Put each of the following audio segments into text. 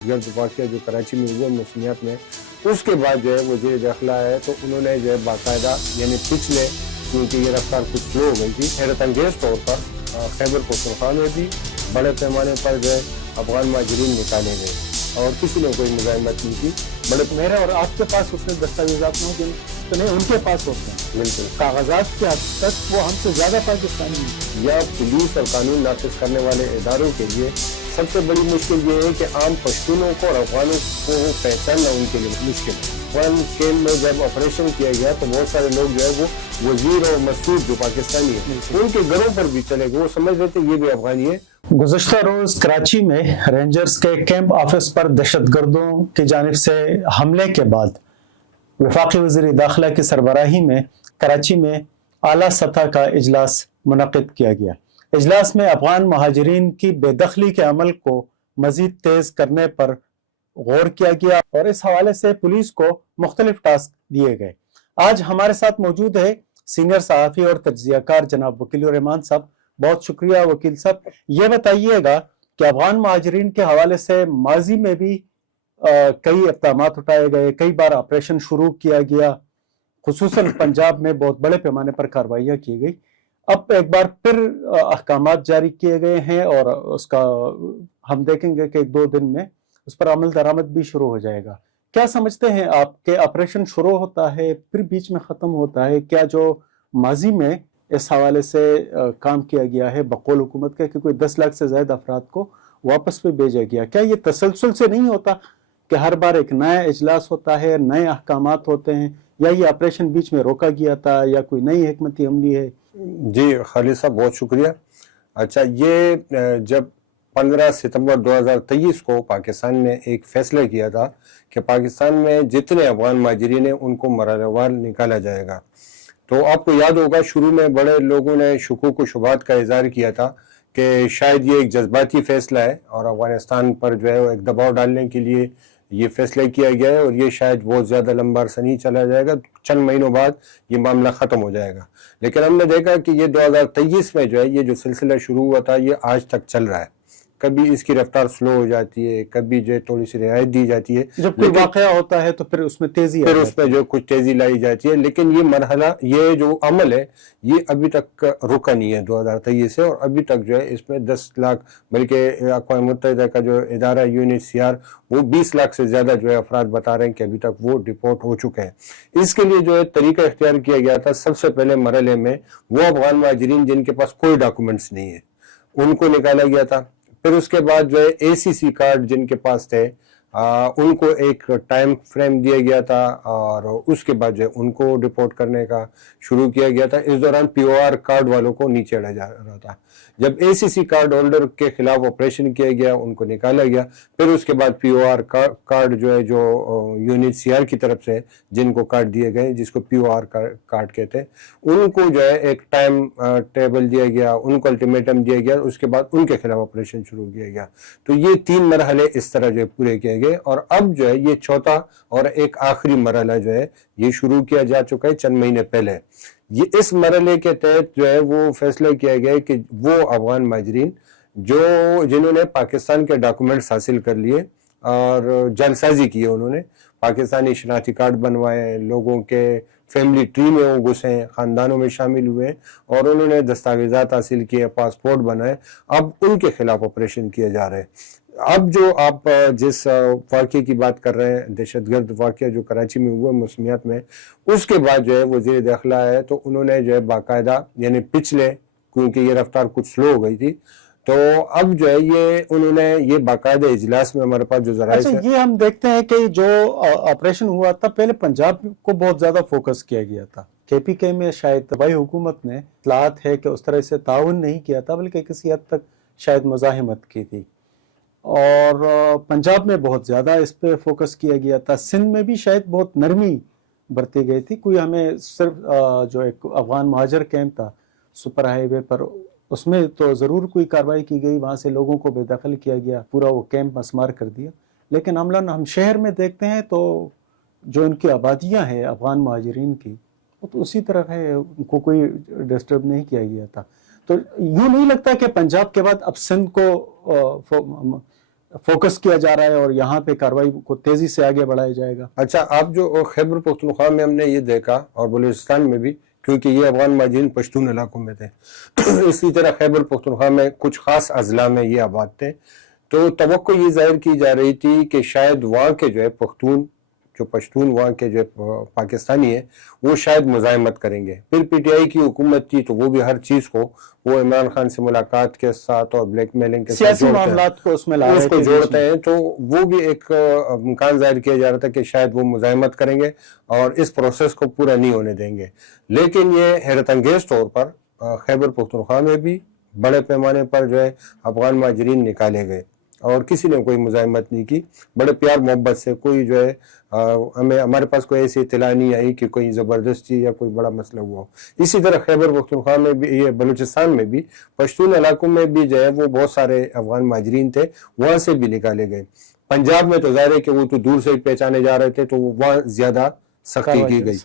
गर्द वाक़या जो कराची में हुआ मौसमियात में, उसके बाद जो है वज़ीर दाखिला है तो उन्होंने जो है बाकायदा यानी पिछले, क्योंकि ये रफ्तार कुछ स्लो हो गई थी, हैरत अंगेज़ तौर पर खैबर पख्तूनख्वा में भी बड़े पैमाने पर जो है अफगान महाजरीन निकाले गए और किसी ने कोई मुज़ाहमत नहीं की। बड़े मेरे और आपके पास उसमें दस्तावेजात मौजूद तो नहीं, उनके पास होते हैं बिल्कुल कागजात के हद तक वो हमसे ज़्यादा पाकिस्तानी हैं। या पुलिस और कानून नाफिज करने वाले इदारों के लिए सबसे बड़ी मुश्किल ये है कि आम पश्तूनों को और अफगानों को पहचानना उनके लिए मुश्किल है। अफगान केम में जब ऑपरेशन किया गया तो बहुत सारे लोग जो है वो वजीर और मसूद जो पाकिस्तानी है उनके घरों पर भी चले गए, वो समझ रहे थे ये भी अफगानी है। गुज़श्ता रोज कराची में रेंजर्स के कैंप ऑफिस पर दहशतगर्दों की जानिब से हमले के बाद वफाकी वज़ीर दाखिला की सरबराही में कराची में आला सतह का इजलास मुनक़िद किया गया। इजलास में अफगान महाजरीन की बेदखली के अमल को मज़ीद तेज़ करने पर गौर किया गया और इस हवाले से पुलिस को मुख्तलिफ टास्क दिए गए। आज हमारे साथ मौजूद है सीनियर सहाफ़ी और तज्ज़ियाकार जनाब वकील रहमान साहब। बहुत शुक्रिया वकील साहब। ये बताइएगा कि अफगान महाजरीन के हवाले से माजी में भी कई इक़दामात उठाए गए, कई बार ऑपरेशन शुरू किया गया, खुसूसन पंजाब में बहुत बड़े पैमाने पर कार्रवाइयाँ की गई। अब एक बार फिर अहकामात जारी किए गए हैं और उसका हम देखेंगे कि 1-2 दिन में उस पर अमल दरामद भी शुरू हो जाएगा। क्या समझते हैं आप कि ऑपरेशन शुरू होता है फिर बीच में ख़त्म होता है? क्या जो माजी में इस हवाले से काम किया गया है बकौल हुकूमत का कि कोई 10 लाख से ज़्यादा अफराद को वापस भी भेजा गया, क्या ये तसलसल से नहीं होता कि हर बार एक नया इजलास होता है, नए अहकामात होते हैं, या ये ऑपरेशन बीच में रोका गया था या कोई नई हिकमती अमली है? जी खालिद साहब बहुत शुक्रिया। अच्छा, ये जब 15 सितंबर 2023 को पाकिस्तान ने एक फैसला किया था कि पाकिस्तान में जितने अफगान महाजरीन हैं उनको मरहलेवार निकाला जाएगा, तो आपको याद होगा शुरू में बड़े लोगों ने शुकूक व शुबहात का इज़हार किया था कि शायद ये एक जज्बाती फ़ैसला है और अफगानिस्तान पर जो है एक दबाव डालने के लिए ये फैसला किया गया है और ये शायद बहुत ज़्यादा लंबा अरसा नहीं चला जाएगा, चंद महीनों बाद ये मामला ख़त्म हो जाएगा। लेकिन हमने देखा कि ये 2023 में जो है ये जो सिलसिला शुरू हुआ था ये आज तक चल रहा है। कभी इसकी रफ्तार स्लो हो जाती है, कभी जो है थोड़ी सी रियायत दी जाती है, जब कोई वाक़या होता है तो फिर उसमें तेजी उसमें जो कुछ तेजी लाई जाती है। लेकिन ये मरहला, ये जो अमल है ये अभी तक रुका नहीं है 2023 से, और अभी तक जो है इसमें 10 लाख, बल्कि अक़वाम मुत्तहिदा का जो इदारा UNHCR वो 20 लाख से ज़्यादा जो है अफराद बता रहे हैं कि अभी तक वो डिपोर्ट हो चुके हैं। इसके लिए जो है तरीका इख्तियार किया गया था, सबसे पहले मरहले में वो अफगान महाजरीन जिनके पास कोई डॉक्यूमेंट्स नहीं है उनको निकाला गया था। फिर उसके बाद जो है ACC कार्ड जिनके पास थे उनको एक टाइम फ्रेम दिया गया था और उसके बाद जो है उनको डिपोर्ट करने का शुरू किया गया था। इस दौरान POR कार्ड वालों को नीचे हटा जा रहा था। जब ACC कार्ड होल्डर के खिलाफ ऑपरेशन किया गया उनको निकाला गया। फिर उसके बाद POR कार्ड जो है जो UNHCR की तरफ से जिनको कार्ड दिए गए, जिसको POR कार्ड कहते हैं, उनको जो है एक टाइम टेबल दिया गया, उनको अल्टीमेटम दिया गया, उसके बाद उनके खिलाफ ऑपरेशन शुरू किया गया। तो ये 3 मरहले इस तरह जो है पूरे किए गए और अब जो है ये चौथा और एक आखिरी मरहला जो है ये शुरू किया जा चुका है चंद महीने पहले। ये इस मरहले के तहत जो है वो फैसला किया गया है कि वो अफगान महाजरीन जो जिन्होंने पाकिस्तान के डॉक्यूमेंट्स हासिल कर लिए और जालसाजी की है, उन्होंने पाकिस्तानी शनाख्ती कार्ड बनवाए, लोगों के फैमिली ट्री में वो घुसे, ख़ानदानों में शामिल हुए और उन्होंने दस्तावेज़ात हासिल किए, पासपोर्ट बनाए, अब उनके खिलाफ ऑपरेशन किए जा रहे हैं। अब जो आप जिस वाक़े की बात कर रहे हैं, दहशतगर्द वाक़या जो कराची में हुआ मौसमियात में, उसके बाद जो है वज़ीर दाखिला है तो उन्होंने जो है बाकायदा यानी पिछले, क्योंकि ये रफ्तार कुछ स्लो हो गई थी, तो अब जो है ये उन्होंने ये बाकायदा इजलास में हमारे पास जो ज़राइस है। ये हम देखते हैं कि जो ऑपरेशन हुआ था पहले पंजाब को बहुत ज़्यादा फोकस किया गया था। KPK में शायद तबाही हुकूमत ने इत्तलात है कि उस तरह से ताउन नहीं किया था, बल्कि किसी हद तक शायद मुज़ाहिमत की थी, और पंजाब में बहुत ज़्यादा इस पर फोकस किया गया था। सिंध में भी शायद बहुत नरमी बरती गई थी। कोई हमें सिर्फ जो एक अफगान महाजर कैंप था सुपर हाईवे पर, उसमें तो ज़रूर कोई कार्रवाई की गई, वहाँ से लोगों को बेदखल किया गया, पूरा वो कैंप मस्मार कर दिया। लेकिन अमलन हम शहर में देखते हैं तो जो इनकी आबादियाँ हैं अफगान महाजरीन की, वो तो उसी तरह है, उनको कोई डिस्टर्ब नहीं किया गया था। तो यूँ नहीं लगता कि पंजाब के बाद अब सिंध को फोकस किया जा रहा है और यहाँ पे कार्रवाई को तेजी से आगे बढ़ाया जाएगा? अच्छा, आप जो खैबर पख्तूनख्वा में हमने ये देखा और बलूचिस्तान में भी, क्योंकि ये अफगान महाजिरीन पश्तून इलाकों में थे इसी तरह खैबर पख्तूनख्वा में कुछ खास अजला में ये आबाद थे, तो तवक्को ये जाहिर की जा रही थी कि शायद वहाँ के जो है पख्तून, जो पश्तून वहाँ के जो पाकिस्तानी है, वो शायद मुज़ाहमत करेंगे। फिर पीटीआई की हुकूमत थी तो वो भी हर चीज़ को वो इमरान खान से मुलाकात के साथ और ब्लैकमेलिंग के साथ सियासी मामलात को उसमें ला रहे थे, जोड़ते हैं, तो वो भी एक इम्कान जाहिर किया जा रहा था कि शायद वो मुज़ाहमत करेंगे और इस प्रोसेस को पूरा नहीं होने देंगे। लेकिन ये हैरत अंगेज तौर पर खैबर पख्तूनख्वा में भी बड़े पैमाने पर जो है अफगान महाजरीन निकाले गए और किसी ने कोई मुज़ाहमत नहीं की, बड़े प्यार मोहब्बत से। कोई जो है हमारे पास कोई ऐसी इत्तला नहीं आई कि कोई ज़बरदस्ती या कोई बड़ा मसला हुआ हो। इसी तरह खैबर पख्तूनख्वा में भी, ये बलूचिस्तान में भी, पश्तून इलाकों में भी जो है वो बहुत सारे अफगान महाजरीन थे, वहाँ से भी निकाले गए। पंजाब में तो ज़ाहिर है कि वो तो दूर से ही पहचाने जा रहे थे, तो वहाँ ज़्यादा सख्ती की गई।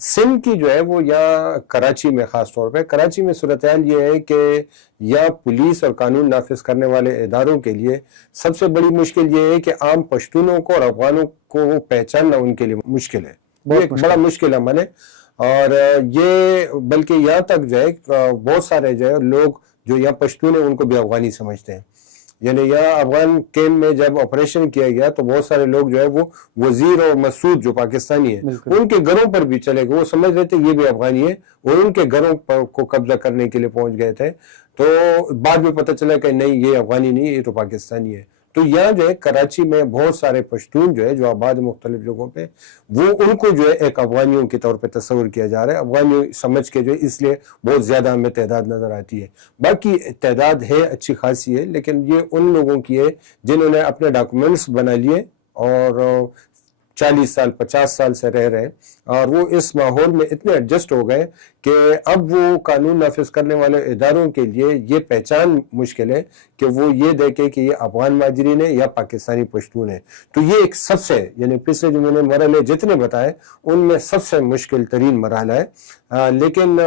सिंध की जो है वो यहाँ कराची में, खास तौर पे कराची में सूरत हाल ये है कि यहाँ पुलिस और कानून नाफिज करने वाले इदारों के लिए सबसे बड़ी मुश्किल ये है कि आम पश्तूनों को और अफगानों को पहचानना उनके लिए मुश्किल है, एक बड़ा मुश्किल अमल है। और ये बल्कि यहाँ तक जो है बहुत सारे जो है लोग जो यहाँ पश्तून है उनको भी अफगानी समझते हैं। यानी यहाँ अफगान कैंप में जब ऑपरेशन किया गया तो बहुत सारे लोग जो है वो वजीर और मसूद जो पाकिस्तानी है उनके घरों पर भी चले गए, वो समझ रहे थे ये भी अफगानी है और उनके घरों पर को कब्जा करने के लिए पहुंच गए थे। तो बाद में पता चला कि नहीं, ये अफगानी नहीं, ये तो पाकिस्तानी है। तो यहाँ जो है कराची में बहुत सारे पश्तून जो है जो आबाद मुख्तलिफ जगहों पे, वो उनको जो है एक अफगानियों के तौर पे तस्वर किया जा रहा है, अफगानी समझ के जो है, इसलिए बहुत ज़्यादा हमें तादाद नज़र आती है। बाकी तादाद है अच्छी खासी है, लेकिन ये उन लोगों की है जिन्होंने अपने डॉक्यूमेंट्स बना लिए और 40 साल 50 साल से रह रहे, और वो इस माहौल में इतने एडजस्ट हो गए कि अब वो कानून नाफिज करने वाले इदारों के लिए ये पहचान मुश्किल है कि वो ये देखे कि ये अफगान महाजरीन है या पाकिस्तानी पश्तून है। तो ये एक सबसे, यानी पिछले जो मैंने मरहले जितने बताए उनमें सबसे मुश्किल तरीन मरहला है। लेकिन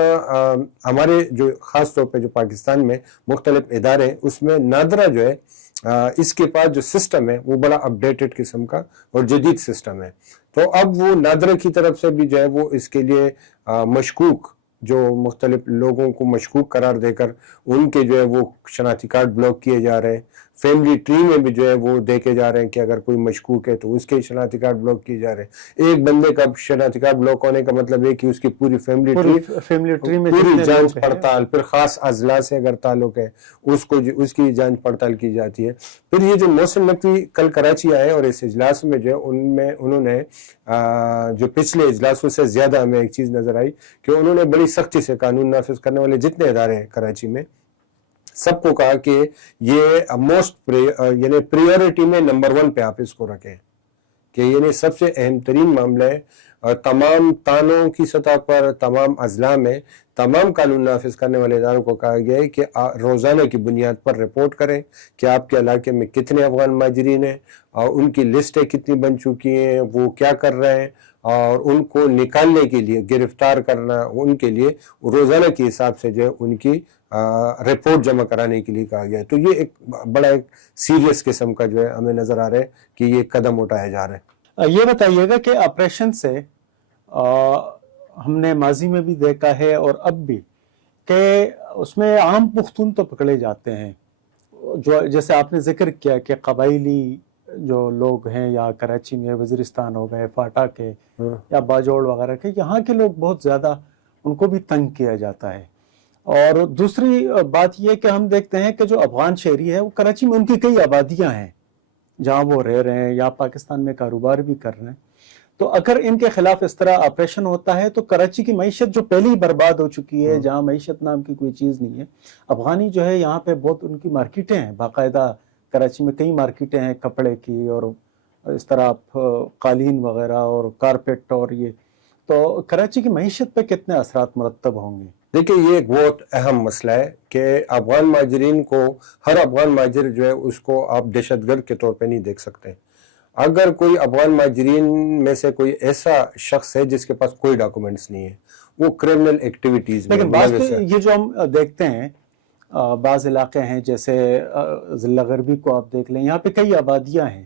हमारे जो ख़ास तौर पर जो पाकिस्तान में मुख्तलिफ इदारे हैं उसमें नादरा जो है इसके पास जो सिस्टम है वो बड़ा अपडेटेड किस्म का और जदीद सिस्टम है। तो अब वो नादरा की तरफ से भी जो है वो इसके लिए मशकूक, जो मुख्तलिफ लोगों को मशकूक करार देकर उनके जो है वो शनाख्ती कार्ड ब्लॉक किए जा रहे हैं। फैमिली ट्री में भी जो है वो देखे जा रहे हैं कि अगर कोई मशकूक है तो उसके शनाख्ती कार्ड ब्लॉक किए जा रहे हैं। एक बंदे का शनाख्ती कार्ड ब्लॉक होने का मतलब है कि उसकी पूरी फैमिली ट्री में पूरी जांच पड़ताल, फिर खास अजला से अगर ताल्लुक है उसको उसकी जांच पड़ताल की जाती है। फिर ये जो मोहसिन नकवी कल कराची आए और इस इजलास में जो है उनमें उन्होंने जो पिछले इजलासों से ज्यादा हमें एक चीज नजर आई कि उन्होंने बड़ी सख्ती से कानून नाफिज करने वाले जितने इदारे हैं कराची में सबको कहा कि ये मोस्ट यानी प्रायोरिटी में नंबर 1 पे आप इसको रखें, कि यानी सबसे अहम तरीन मामला है। तमाम तानों की सतह पर, तमाम अजला में, तमाम कानून नाफिज करने वाले इदारों को कहा गया है कि रोज़ाना की बुनियाद पर रिपोर्ट करें कि आपके इलाके में कितने अफगान महाजरीन हैं और उनकी लिस्टें कितनी बन चुकी हैं, वो क्या कर रहे हैं, और उनको निकालने के लिए, गिरफ्तार करना उनके लिए रोज़ाना के हिसाब से जो है उनकी रिपोर्ट जमा कराने के लिए कहा गया है। तो ये एक बड़ा एक सीरियस किस्म का जो है हमें नज़र आ रहा है कि ये कदम उठाया जा रहा है। ये बताइएगा कि ऑपरेशन से हमने माजी में भी देखा है और अब भी कि उसमें आम पुख्तून तो पकड़े जाते हैं, जो जैसे आपने जिक्र किया कि कबाइली जो लोग हैं या कराची में वज़ीरिस्तान हो गए, फाटा के या बाजोड़ वगैरह के, यहाँ के लोग बहुत ज़्यादा उनको भी तंग किया जाता है। और दूसरी बात यह कि हम देखते हैं कि जो अफगान शहरी है वो कराची में उनकी कई आबादियाँ हैं जहाँ वो रह रहे हैं या पाकिस्तान में कारोबार भी कर रहे हैं। तो अगर इनके खिलाफ इस तरह ऑपरेशन होता है तो कराची की मईशत जो पहले ही बर्बाद हो चुकी है, जहाँ मईशत नाम की कोई चीज़ नहीं है, अफगानी जो है यहाँ पे बहुत उनकी मार्केटें हैं, बाकायदा कराची में कई मार्केटें हैं कपड़े की और इस तरह कालीन वगैरह और कारपेट और ये, तो कराची की मईशत पे कितने असरात मुरत्तब होंगे? देखिए, ये एक बहुत अहम मसला है कि अफगान महाजरीन को, हर अफगान महाजर जो है उसको आप दहशतगर्द के तौर पे नहीं देख सकते। अगर कोई अफगान महाजरीन में से कोई ऐसा शख्स है जिसके पास कोई डॉक्यूमेंट्स नहीं है, वो क्रिमिनल एक्टिविटीज में, लेकिन बात तो ये जो हम देखते हैं بعض علاقے ہیں جیسے ضلع غربی کو آپ دیکھ لیں، یہاں پہ کئی آبادیاں ہیں،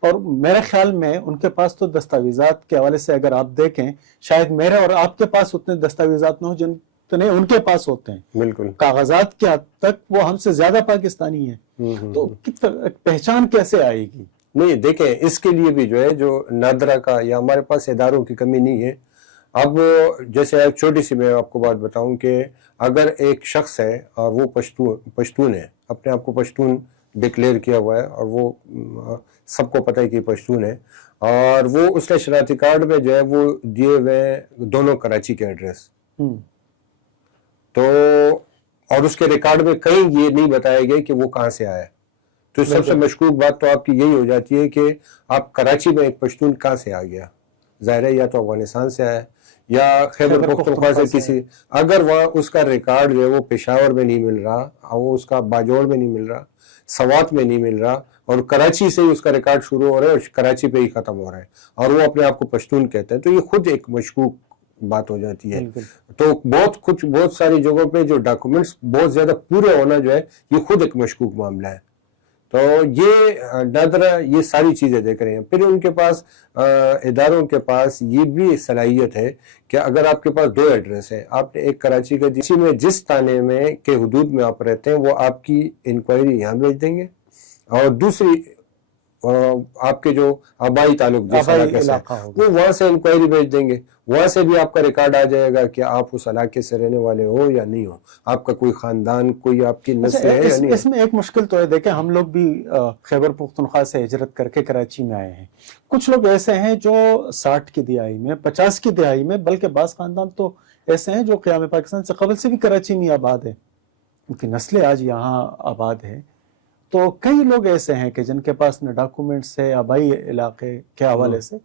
اور میرے خیال میں ان کے پاس تو دستاویزات کے حوالے سے اگر آپ دیکھیں شاید میرے اور آپ کے پاس اتنے دستاویزات نہ ہوں جتنے ان کے پاس ہوتے ہیں. بالکل کاغذات کے حد تک وہ ہم سے زیادہ پاکستانی ہیں. تو پہچان کیسے آئے گی؟ نہیں دیکھیں، اس کے لیے بھی جو ہے جو نادرا کا یا ہمارے پاس اداروں کی کمی نہیں ہے. اب جیسے ایک چھوٹی سی میں آپ کو بات بتاؤں کہ اگر ایک شخص ہے اور وہ پشتون ہے، اپنے آپ کو پشتون ڈکلیئر کیا ہوا ہے اور وہ سب کو پتہ ہے کہ پشتون ہے، اور وہ اس نے شناختی کارڈ میں جو ہے وہ دیے ہوئے دونوں کراچی کے ایڈریس، تو اور اس کے ریکارڈ میں کہیں یہ نہیں بتایا گیا کہ وہ کہاں سے آیا، تو سب سے مشکوک بات تو آپ کی یہی ہو جاتی ہے کہ آپ کراچی میں ایک پشتون کہاں سے آ گیا. ظاہر ہے یا تو افغانستان سے آیا یا خیبر پختونخوا سے کسی، اگر وہاں اس کا ریکارڈ جو ہے وہ پشاور میں نہیں مل رہا، وہ اس کا باجوڑ میں نہیں مل رہا، سوات میں نہیں مل رہا، اور کراچی سے ہی اس کا ریکارڈ شروع ہو رہا ہے اور کراچی پہ ہی ختم ہو رہا ہے، اور وہ اپنے آپ کو پشتون کہتے ہیں، تو یہ خود ایک مشکوک بات ہو جاتی ہے. تو بہت ساری جگہوں پہ جو ڈاکومنٹس بہت زیادہ پورے ہونا جو ہے یہ خود ایک مشکوک معاملہ ہے. تو یہ نادرا یہ ساری چیزیں دیکھ رہے ہیں. پھر ان کے پاس اداروں کے پاس یہ بھی صلاحیت ہے کہ اگر آپ کے پاس 2 ایڈریس ہیں، آپ نے ایک کراچی کا جس تانے میں کے حدود میں آپ رہتے ہیں وہ آپ کی انکوائری یہاں بھیج دیں گے، اور دوسری آپ کے جو آبائی تعلق جس علاقے سے وہ وہاں سے انکوائری بھیج دیں گے، وہاں سے بھی آپ کا ریکارڈ آ جائے گا کہ آپ اس علاقے سے رہنے والے ہو یا نہیں ہو، آپ کا کوئی خاندان، کوئی آپ کی نسل ہے یا نہیں. اس میں ایک مشکل تو ہے، دیکھیں ہم لوگ بھی خیبر پختونخوا سے ہجرت کر کے کراچی میں آئے ہیں. کچھ لوگ ایسے ہیں جو 60 کی دہائی میں، 50 کی دہائی میں، بلکہ بعض خاندان تو ایسے ہیں جو قیام پاکستان سے قبل سے بھی کراچی میں آباد ہے، ان کی نسلیں آج یہاں آباد ہے. تو کئی لوگ ایسے ہیں کہ جن کے پاس نہ ڈاکومنٹس ہے آبائی علاقے کے حوالے سے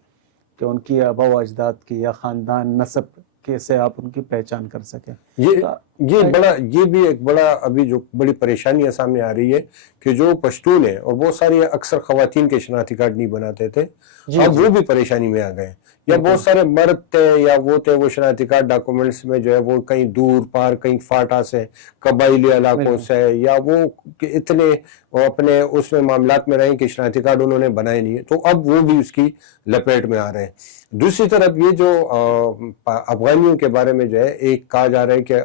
کہ ان کی آبا و اجداد کی یا خاندان نسب کیسے آپ ان کی پہچان کر سکیں. یہ بھی ایک بڑا ابھی جو بڑی پریشانیاں سامنے آ رہی ہے کہ جو پشتون ہیں اور بہت ساری اکثر خواتین کے شناختی کارڈ نہیں بناتے تھے، اب وہ بھی پریشانی میں آ گئے، یا بہت سارے مرد تھے یا وہ شناختی کارڈ ڈاکومنٹس میں جو ہے وہ کہیں دور پار، کہیں فاٹا سے، قبائلی علاقوں سے، یا وہ اتنے اپنے اس میں معاملات میں رہے کہ شناختی کارڈ انہوں نے بنائے نہیں ہے، تو اب وہ بھی اس کی لپیٹ میں آ رہے ہیں. دوسری طرف یہ جو افغانیوں کے بارے میں جو ہے ایک کہا جا رہا ہے کہ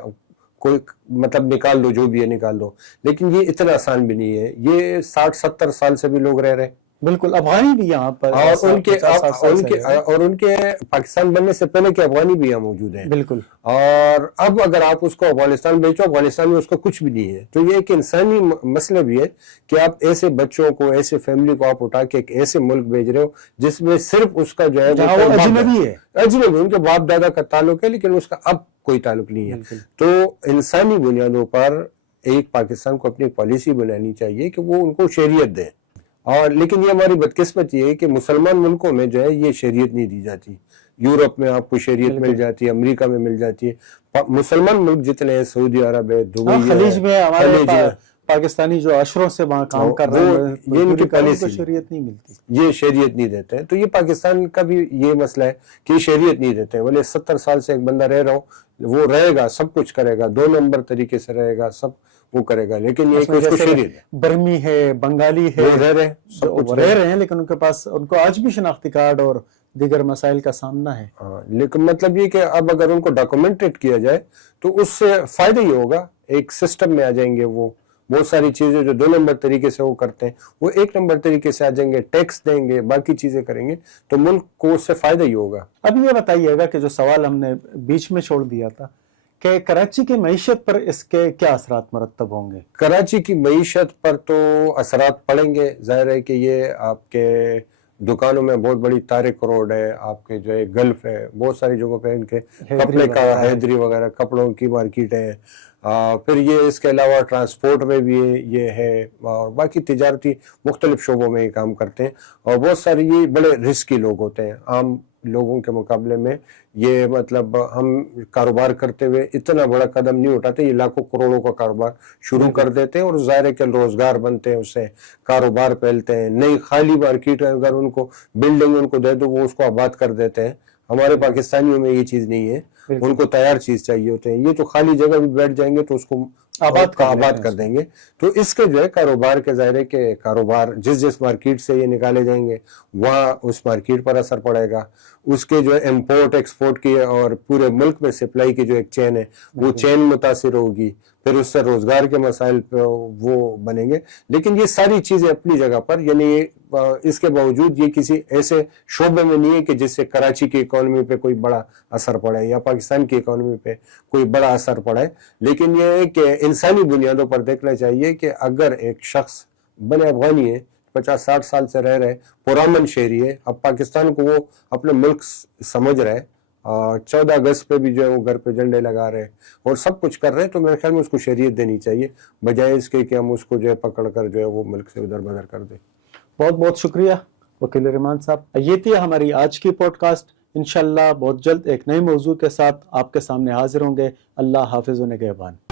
کوئی مطلب نکال دو، جو بھی ہے نکال دو، لیکن یہ اتنا آسان بھی نہیں ہے. یہ 60-70 سال سے بھی لوگ رہ رہے ہیں، بالکل افغانی بھی یہاں پر، اور ان کے پاکستان بننے سے پہلے کے افغانی بھی یہاں موجود ہیں. بالکل. اور اب اگر آپ اس کو افغانستان بھیجو، افغانستان میں اس کا کچھ بھی نہیں ہے. تو یہ ایک انسانی مسئلہ بھی ہے کہ آپ ایسے بچوں کو، ایسے فیملی کو آپ اٹھا کے ایک ایسے ملک بھیج رہے ہو جس میں صرف اس کا جو ہے وہ اجنبی ہے، ان کے باپ دادا کا تعلق ہے لیکن اس کا اب کوئی تعلق نہیں ہے. تو انسانی بنیادوں پر ایک پاکستان کو اپنی پالیسی بنانی چاہیے کہ وہ ان کو شہریت دے. اور لیکن یہ ہماری بدقسمتی ہے کہ مسلمان ملکوں میں جو ہے یہ شہریت نہیں دی جاتی. یورپ میں آپ کو شہریت مل جاتی ہے، امریکہ میں مل جاتی ہے. مسلمان ملک جتنے ہیں، سعودی عرب ہے، دبئی ہے، خلیج میں ہمارے پاکستانی جو اشروں سے وہاں کام کر رہے ہیں، یہ ان کی پالیسی، شہریت نہیں ملتی، یہ شہریت نہیں دیتے ہیں. تو یہ پاکستان کا بھی یہ مسئلہ ہے کہ یہ شہریت نہیں دیتے ہیں. بولے 70 سال سے ایک بندہ رہ رہا ہو، وہ رہے گا، سب کچھ کرے گا، 2 نمبر طریقے سے رہے گا، سب وہ کرے گا، لیکن یہ کہ اس کو شہریت ہے. برمی ہے، بنگالی ہے، وہ رہ رہے ہیں لیکن ان کے پاس، ان کو آج بھی شناختی کارڈ اور دیگر مسائل کا سامنا ہے. لیکن مطلب یہ کہ اب اگر ان کو ڈاکومنٹڈ کیا جائے تو اس سے فائدہ ہی ہوگا. ایک سسٹم میں آ جائیں گے، وہ بہت ساری چیزیں جو 2 نمبر طریقے سے وہ کرتے ہیں وہ 1 نمبر طریقے سے آ جائیں گے، ٹیکس دیں گے، باقی چیزیں کریں گے، تو ملک کو اس سے فائدہ ہی ہوگا. اب یہ بتائیے گا کہ جو سوال ہم نے بیچ میں چھوڑ دیا تھا کہ کراچی کی معیشت پر اس کے کیا اثرات مرتب ہوں گے؟ کراچی کی معیشت پر تو اثرات پڑیں گے. ظاہر ہے کہ یہ آپ کے دکانوں میں بہت بڑی طارق روڈ ہے، آپ کے جو ہے گلف ہے، بہت ساری جگہوں پہ ان کے کپڑے کا، حیدری وغیرہ کپڑوں کی مارکیٹ ہے. پھر یہ اس کے علاوہ ٹرانسپورٹ میں بھی یہ ہے، اور باقی تجارتی مختلف شعبوں میں یہ کام کرتے ہیں. اور بہت سارے یہ بڑے رسکی لوگ ہوتے ہیں عام لوگوں کے مقابلے میں. یہ مطلب ہم کاروبار کرتے ہوئے اتنا بڑا قدم نہیں اٹھاتے، یہ لاکھوں کروڑوں کا کاروبار شروع کر دیتے ہیں، اور ظاہر ہے کہ روزگار بنتے ہیں، اس سے کاروبار پھیلتے ہیں. نئی خالی مارکیٹ اگر ان کو بلڈنگ ان کو دے دو وہ اس کو آباد کر دیتے ہیں. ہمارے پاکستانیوں میں یہ چیز نہیں ہے. ان کو تیار چیز چاہیے ہوتے ہیں. یہ تو خالی جگہ بھی بیٹھ جائیں گے تو اس کو آباد کر دیں گے. تو اس کے جو ہے کاروبار کے ظاہر ہے کہ کاروبار جس مارکیٹ سے یہ نکالے جائیں گے وہاں اس مارکیٹ پر اثر پڑے گا. اس کے جو ہے امپورٹ ایکسپورٹ کی اور پورے ملک میں سپلائی کی جو ایک چین ہے وہ چین متاثر ہوگی. پھر اس سے روزگار کے مسائل پہ وہ بنیں گے. لیکن یہ ساری چیزیں اپنی جگہ پر, یعنی اس کے باوجود یہ کسی ایسے شعبے میں نہیں ہے کہ جس سے کراچی کی اکانومی پہ کوئی بڑا اثر پڑے یا پاکستان کی اکانومی پہ کوئی بڑا اثر پڑے. لیکن یہ ہے کہ انسانی بنیادوں پر دیکھنا چاہیے کہ اگر ایک شخص بنے افغانی ہے, 50-60 سال سے رہ رہے, پرامن شہری ہے, اب پاکستان کو وہ اپنے ملک سمجھ رہے, 14 اگست پہ بھی جو ہے وہ گھر پہ جھنڈے لگا رہے اور سب کچھ کر رہے ہیں, تو میرے خیال میں اس کو شہریت دینی چاہیے بجائے اس کے کہ ہم اس کو جو ہے پکڑ کر جو ہے وہ ملک سے ادھر بدر کر دیں. بہت بہت شکریہ وکیل رحمان صاحب. یہ تھی ہماری آج کی پوڈ کاسٹ. انشاءاللہ بہت جلد ایک نئے موضوع کے ساتھ آپ کے سامنے حاضر ہوں گے. اللہ حافظ و نگہبان.